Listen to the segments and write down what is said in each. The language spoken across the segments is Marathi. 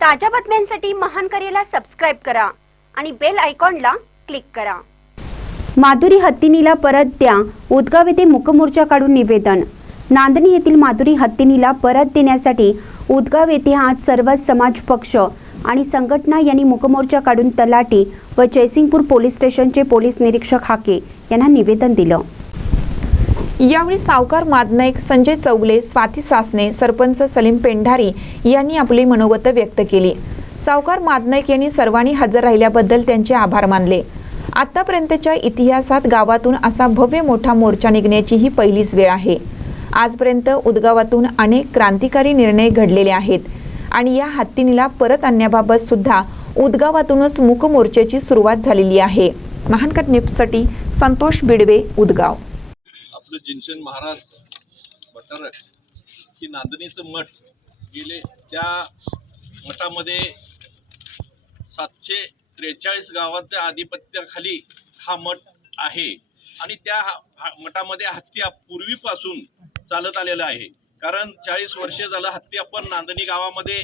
ताज्या बातम्यांसाठी महान करेला सबस्क्राईब करा आणि बेल आयकॉनला क्लिक करा. माधुरी हत्तीनीला परत द्या. उदगाव येथे मुकमोर्चा काढून निवेदन. नांदणी येथील माधुरी हत्तीनीला परत देण्यासाठी उदगाव येथे आज सर्व समाज पक्ष आणि संघटना यांनी मुकमोर्चा काढून तलाठी व जयसिंगपूर पोलीस स्टेशनचे पोलीस निरीक्षक हाके यांना निवेदन दिलं. यावेळी सावकार मादनाईक संजय चौगले स्वाती सासने सरपंच सलीम पेंढारी यांनी आपली मनोगत व्यक्त केली. सावकार मादनाईक यांनी सर्वांनी हजर राहिल्याबद्दल त्यांचे आभार मानले. आतापर्यंतच्या इतिहासात गावातून असा भव्य मोठा मोर्चा निघण्याची ही पहिलीच वेळ आहे. आजपर्यंत उदगावातून अनेक क्रांतिकारी निर्णय घडलेले आहेत आणि या हत्तीनीला परत आणण्याबाबत सुद्धा उदगावातूनच मूक मोर्चाची सुरुवात झालेली आहे. महानकट न्यूजसाठी संतोष बिडवे उदगाव. आपलं महाराज भटारक ही नांदणीचं मठ गेले. त्या मठामध्ये सातशे त्रेचाळीस गावाच्या आधिपत्याखाली हा मठ आहे. आणि त्या हा- मठामध्ये हत्ती पूर्वीपासून चालत आलेला आहे. कारण चाळीस वर्षे झालं हत्ती आपण नांदणी गावामध्ये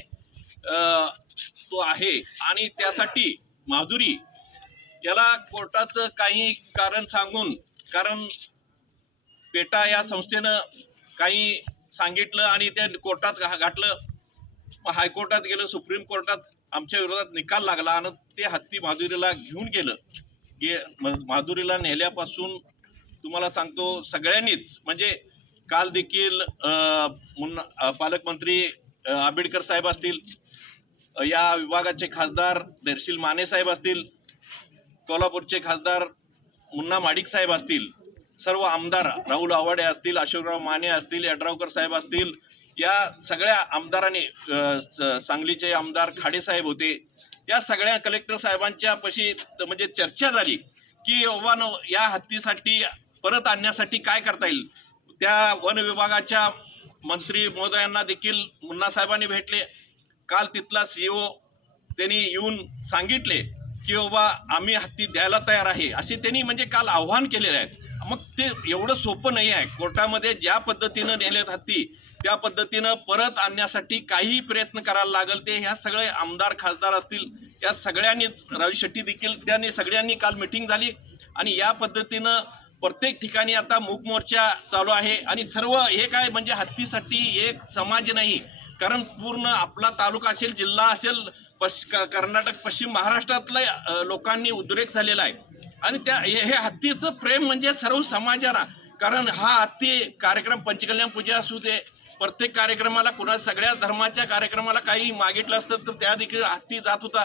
तो आहे. आणि त्यासाठी माधुरी याला कोर्टाचं काही कारण सांगून कारण पेटा या संस्थेनं काही सांगितलं आणि ते कोर्टात गाठलं मग हायकोर्टात गेलं सुप्रीम कोर्टात आमच्या विरोधात निकाल लागला आणि ते हत्ती माधुरीला घेऊन गेलं. गे म- माधुरीला नेल्यापासून तुम्हाला सांगतो सगळ्यांनीच म्हणजे काल देखील मुन्ना पालकमंत्री आंबेडकर साहेब असतील या विभागाचे खासदार दर्शील माने साहेब असतील कोल्हापूरचे खासदार मुन्ना माडिक साहेब असतील सर्व आमदार राहुल आवाडे असतील अशोकराव माने असतील यड्रावकर साहेब असतील या सगळ्या आमदारांनी स- सांगलीचे आमदार खाडेसाहेब होते या सगळ्या कलेक्टर साहेबांच्या पशी म्हणजे चर्चा झाली की बाबा या हत्तीसाठी परत आणण्यासाठी काय करता येईल? त्या वन विभागाच्या मंत्री महोदयांना देखील मुन्ना साहेबांनी भेटले. काल तिथला सीओ त्यांनी येऊन सांगितले की बाबा आम्ही हत्ती द्यायला तयार आहे. असे त्यांनी म्हणजे काल आव्हान केलेलं आहे. मग ते एवढं सोपं नाही आहे. कोर्टामध्ये ज्या पद्धतीनं नेलेत हत्ती त्या पद्धतीनं परत आणण्यासाठी काही प्रयत्न करायला लागल ते ह्या सगळे आमदार खासदार असतील या सगळ्यांनीच राजू शेट्टी देखील त्यांनी सगळ्यांनी काल मिटिंग झाली. आणि या पद्धतीनं प्रत्येक ठिकाणी आता मूकमोर्चा चालू आहे. आणि सर्व हे काय म्हणजे हत्तीसाठी एक समाज नाही कारण पूर्ण आपला तालुका असेल जिल्हा असेल पश क- कर्नाटक पश्चिम महाराष्ट्रातल्या लोकांनी उद्रेक झालेला आहे. आणि त्या हे हे हत्तीचं प्रेम म्हणजे सर्व समाजाला. कारण हा हत्ती कार्यक्रम पंचकल्याण पूजा असू दे प्रत्येक कार्यक्रमाला कुणा सगळ्या धर्माच्या कार्यक्रमाला काही मागितलं असतं तर त्या देखील हत्ती जात होता.